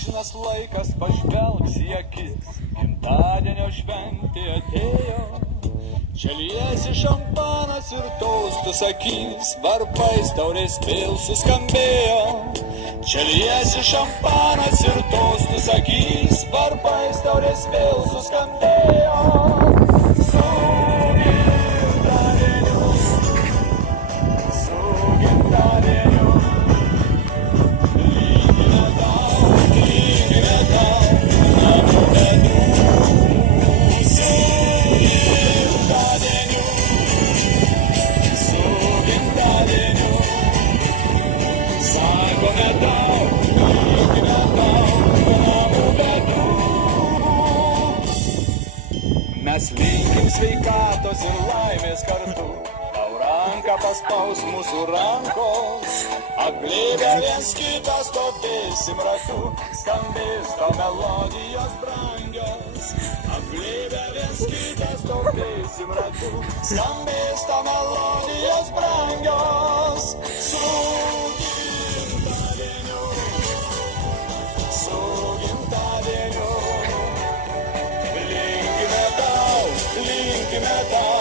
amžinas laikas pažvelgs į akis, gimtadienio šventė atėjo. Čia liesi šampanas ir taustų sakys, varpais taurės vėl suskambėjo. Čia liesi šampanas ir taustų sakys, varpais taurės vėl suskambėjo. Su gimtadieniu, su gimtadieniu, linkime tau, namų bedų. Su gimtadieniu, su gimtadieniu, sakome tau, linkime tau, namų bedų. Mes linkim sveikatos ir laimės kartu, tau ranką paspaus mūsų rankos, apglėbę viens kitą stovėsim ratu, skambės tau melodijos brangios. Apglėbę viens kitą stovėsim ratu, skambės tau melodijos brangios. Su gimtadieniu, su gimtadieniu, linkime tau, linkime tau.